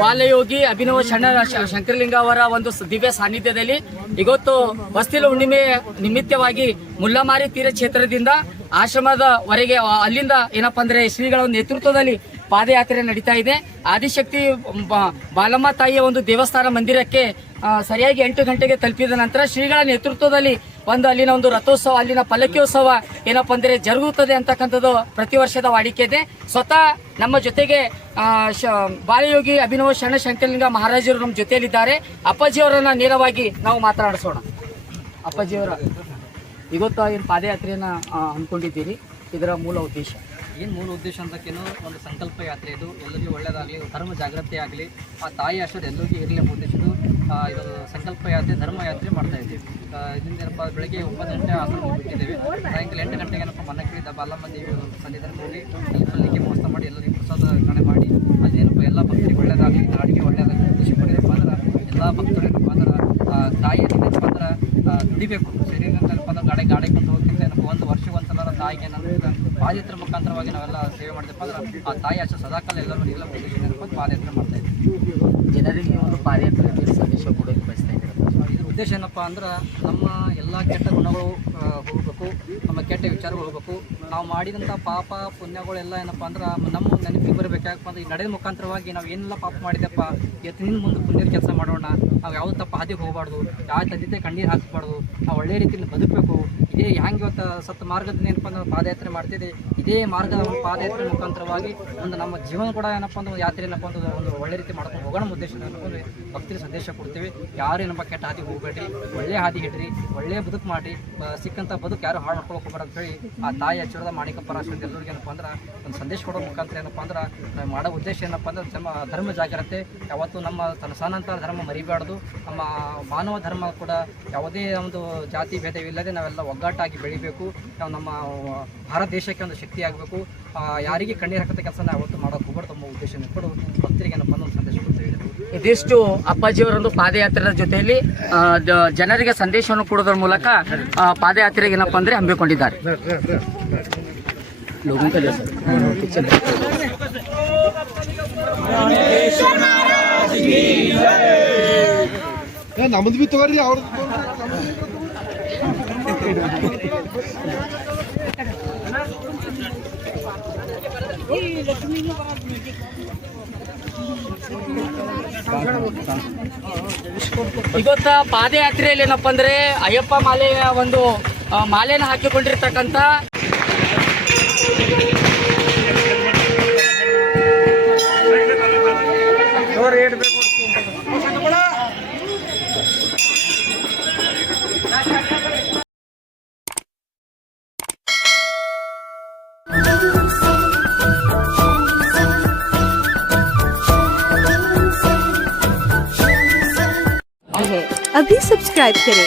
ಬಾಲಯೋಗಿ ಅಭಿನವ ಶಂಕರಲಿಂಗ ಅವರ ಒಂದು ದಿವ್ಯ ಸಾನ್ನಿಧ್ಯದಲ್ಲಿ ಇವತ್ತು ಹೊಸ್ತಿಲ ಹುಣ್ಣಿಮೆ ನಿಮಿತ್ತವಾಗಿ ಮುಲ್ಲಮಾರಿ ತೀರ ಕ್ಷೇತ್ರದಿಂದ ಆಶ್ರಮದವರೆಗೆ ಅಲ್ಲಿಂದ ಏನಪ್ಪಾ ಅಂದ್ರೆ ಶ್ರೀಗಳ ನೇತೃತ್ವದಲ್ಲಿ ಪಾದಯಾತ್ರೆ ನಡೀತಾ ಇದೆ. ಆದಿಶಕ್ತಿ ಬಾಲಮ್ಮ ತಾಯಿಯ ಒಂದು ದೇವಸ್ಥಾನ ಮಂದಿರಕ್ಕೆ ಸರಿಯಾಗಿ 8 ಗಂಟೆಗೆ ತಲುಪಿದ ನಂತರ ಶ್ರೀಗಳ ನೇತೃತ್ವದಲ್ಲಿ ಅಲ್ಲಿನ ಒಂದು ರಥೋತ್ಸವ, ಅಲ್ಲಿನ ಪಲ್ಲಕ್ಕಿಯೋತ್ಸವ ಏನಪ್ಪಾ ಅಂದ್ರೆ ಜರುಗುತ್ತದೆ ಅಂತಕ್ಕಂಥದ್ದು ಪ್ರತಿ ವರ್ಷದ ವಾಡಿಕೆ ಇದೆ. ಸ್ವತಃ ನಮ್ಮ ಜೊತೆಗೆ ಬಾಲಯೋಗಿ ಅಭಿನವ ಶಂಕರಲಿಂಗ ಮಹಾರಾಜರು ನಮ್ಮ ಜೊತೆಯಲ್ಲಿದ್ದಾರೆ. ಅಪ್ಪಾಜಿಯವರನ್ನ ನೇರವಾಗಿ ನಾವು ಮಾತನಾಡಿಸೋಣ. ಅಪ್ಪಾಜಿಯವರ ಇವತ್ತು ಏನು ಪಾದಯಾತ್ರೆಯನ್ನ ಹಮ್ಮಿಕೊಂಡಿದ್ದೀರಿ, ಇದರ ಮೂಲ ಉದ್ದೇಶ ಏನು? ಮೂಲ ಉದ್ದೇಶ ಅಂತಕ್ಕೇನು ಒಂದು ಸಂಕಲ್ಪ ಯಾತ್ರೆ, ಇದು ಎಲ್ಲರಿಗೂ ಒಳ್ಳೆಯದಾಗಲಿ, ಧರ್ಮ ಜಾಗೃತಿ ಆಗಲಿ, ಆ ತಾಯಿ ಆಶೀರ್ವಾದ ಎಲ್ಲರಿಗೂ ಇರಲಿ ಎಂಬ ಉದ್ದೇಶದ್ದು ಇದು ಸಂಕಲ್ಪ ಯಾತ್ರೆ, ಧರ್ಮ ಯಾತ್ರೆ ಮಾಡ್ತಾ ಇದ್ದೀವಿ. ಇದರಿಂದ ಏನಪ್ಪ ಬೆಳಗ್ಗೆ 9 ಗಂಟೆ ಆಶ್ರಮ ಬಿಟ್ಟಿದ್ದೇವೆ. ಸಾಯಂಕಾಲ 8 ಗಂಟೆಗೆ ಏನಪ್ಪ ಮನೆಗಳಿದ್ದ ಬಾಲಮ್ಮ ದೇವಿ ಸನ್ನಿಧಾನಕ್ಕೆ ಹೋಗಿ ಅಲ್ಲಿ ಪಲ್ಲಿಗೆ ಮೋಸ ಮಾಡಿ ಎಲ್ಲರಿಗೂ ಪ್ರಸಾದ ಕಣೆ ಮಾಡಿ ಅಲ್ಲಿ ಏನಪ್ಪ ಎಲ್ಲ ಭಕ್ತರಿಗೆ ಒಳ್ಳೆಯದಾಗಲಿ, ನಾಡಿಗೆ ಒಳ್ಳೆಯದಾಗಲಿ ಖುಷಿ ಪಡೆಯಪ್ಪ ಅಂದ್ರೆ ಎಲ್ಲ ಭಕ್ತರು ಏನಪ್ಪ ಅಂದ್ರೆ ತಾಯಿಯನ್ನು ಏನಪ್ಪ ಅಂದ್ರೆ ದುಡಿಬೇಕು. ಶರೀರ ಏನಪ್ಪ ಅಂದ್ರೆ ಗಾಡಿ ಕೊಂಡು ಹೋಗ್ತಿದ್ದೆ ಏನಪ್ಪ ಒಂದು ವರ್ಷಕ್ಕೊಂದ್ಸಲ ತಾಯಿಗೆ ಏನಂದ್ರೆ ಪಾದಯಾತ್ರೆ ಮುಖಾಂತರವಾಗಿ ನಾವೆಲ್ಲ ಸೇವೆ ಮಾಡಿದೆಪ್ಪ ಅಂದ್ರೆ ಆ ತಾಯಿ ಆಶೆ ಸದಾಕಾಲ ಎಲ್ಲರೂ ನೀಲ ಪಾದಯಾತ್ರೆ ಮಾಡ್ತಾ ಇದ್ದೀವಿ. ಜನರಿಗೆ ಒಂದು ಪಾದಯಾತ್ರೆ ಸಂದೇಶ ಕೊಡೋದು ಬಯಸ್ತಾ ಇದ್ದೀವಿ. ಇದ್ರ ಉದ್ದೇಶ ಏನಪ್ಪ ಅಂದ್ರೆ ನಮ್ಮ ಎಲ್ಲ ಕೆಟ್ಟ ಗುಣಗಳು ಹೋಗಬೇಕು, ನಮ್ಮ ಕೆಟ್ಟ ವಿಚಾರಗಳು ಹೋಗಬೇಕು. ನಾವು ಮಾಡಿದಂಥ ಪಾಪ ಪುಣ್ಯಗಳೆಲ್ಲ ಏನಪ್ಪ ಅಂದ್ರೆ ನಮ್ಮ ನೆನಪಿಗೆ ಬರಬೇಕು. ಯಾಕಪ್ಪ ಅಂದ್ರೆ ಈ ನಡೆದ ಮುಖಾಂತರವಾಗಿ ನಾವು ಏನೆಲ್ಲ ಪಾಪ ಮಾಡಿದೆಪ್ಪ, ಎತ್ತಿನಿಂದ ಮುಂದೆ ಪುಣ್ಯದ ಕೆಲಸ ಮಾಡೋಣ. ನಾವು ಯಾವ ತಪ್ಪ ಹಾದಿಗೆ ಹೋಗಬಾರ್ದು, ಯಾವ ತಂದೆ ಕಣ್ಣೀರು ಹಾಕಬಾರ್ದು, ನಾವು ಒಳ್ಳೆಯ ರೀತಿಯಲ್ಲಿ ಬದುಕಬೇಕು. ಇದೇ ಹ್ಯಾಂಗೆ ಇವತ್ತು ಸತ್ತ ಮಾರ್ಗದ ಏನಪ್ಪ ಅಂದ್ರೆ ಪಾದಯಾತ್ರೆ ಮಾಡ್ತಿದ್ದೆ, ಇದೇ ಮಾರ್ಗದ ಪಾದಯಾತ್ರೆ ಮುಖಾಂತರವಾಗಿ ಒಂದು ನಮ್ಮ ಜೀವನ ಕೂಡ ಏನಪ್ಪ ಅಂದ್ರೆ ಯಾತ್ರೆ ಏನಪ್ಪ ಅಂದ್ರೆ ಒಂದು ಒಳ್ಳೆ ರೀತಿ ಮಾಡ್ಕೊಂಡು ಹೋಗೋಣ ಉದ್ದೇಶ ಏನಪ್ಪ ಭಕ್ತಿಗೆ ಸಂದೇಶ ಕೊಡ್ತೀವಿ. ಯಾರು ಏನಪ್ಪ ಕೆಟ್ಟ ಹಾದಿಗೆ ಹೋಗಬೇಡ್ರಿ, ಒಳ್ಳೆಯ ಹಾದಿ ಹಿಡ್ರಿ, ಒಳ್ಳೆಯ ಬದುಕು ಮಾಡಿ, ಸಿಕ್ಕಂಥ ಬದುಕು ಯಾರು ಹಾಳು ಮಾಡ್ಕೊಳಕ್ಕೆ ಹೋಗ್ಬಾರ್ದು ಅಂತ ಹೇಳಿ ಆ ತಾಯಿ ಹಚ್ಚಿರೋದ ಮಾಣಿಕಪ್ಪರ ಆಶ್ರಮದ ಎಲ್ಲರಿಗೂ ಏನಪ್ಪ ಅಂದ್ರೆ ಒಂದು ಸಂದೇಶ ಕೊಡೋ ಮುಖಾಂತರ ಏನಪ್ಪ ಅಂದ್ರೆ ನಾವು ಮಾಡೋ ಉದ್ದೇಶ ಏನಪ್ಪ ಅಂದ್ರೆ ನಮ್ಮ ಧರ್ಮ ಜಾಗ್ರತೆ. ಯಾವತ್ತು ನಮ್ಮ ಸನಾತನ ಧರ್ಮ ಮರಿಬಾರ್ದು, ನಮ್ಮ ಮಾನವ ಧರ್ಮ ಕೂಡ ಯಾವುದೇ ಒಂದು ಜಾತಿ ಭೇದವಿಲ್ಲದೆ ನಾವೆಲ್ಲ ಒಗ್ಗಟ್ಟಾಗಿ ಬೆಳಿಬೇಕು. ನಾವು ನಮ್ಮ ಭಾರತ ದೇಶಕ್ಕೆ ಒಂದು ಶಕ್ತಿ ಆಗಬೇಕು. ಯಾರಿಗೆ ಕಣ್ಣೀರು ಹಾಕಂಥ ಕೆಲಸ ನಾವು ಯಾವತ್ತು ಮಾಡೋಕೆ ಹೋಗ್ಬಾರ್ದು ನಮ್ಮ ಉದ್ದೇಶ ಕೊಡು ಭಕ್ತರಿಗೆ ಏನಪ್ಪ ಒಂದು ಸಂದೇಶ ಕೊಡ್ತೇವೆ. ಇದಿಷ್ಟು ಅಪ್ಪಾಜಿಯವರೊಂದು ಪಾದಯಾತ್ರೆ ಜೊತೆಯಲ್ಲಿ ಜನರಿಗೆ ಸಂದೇಶವನ್ನು ಕೊಡೋದ್ರ ಮೂಲಕ ಪಾದಯಾತ್ರೆಗೆ ಏನಪ್ಪ ಅಂದ್ರೆ ಹಮ್ಮಿಕೊಂಡಿದ್ದಾರೆ. ನಮ್ದು ಬಿ ತಗೋರಿ ಅವ್ರ ಇವತ್ತ ಪಾದಯಾತ್ರೆಯಲ್ಲಿ ಏನಪ್ಪ ಅಂದ್ರೆ ಅಯ್ಯಪ್ಪ ಮಾಲೆಯ ಒಂದು ಮಾಲೆಯನ್ನು ಹಾಕಿಕೊಂಡಿರ್ತಕ್ಕಂಥ अभी सब्सक्राइब करें।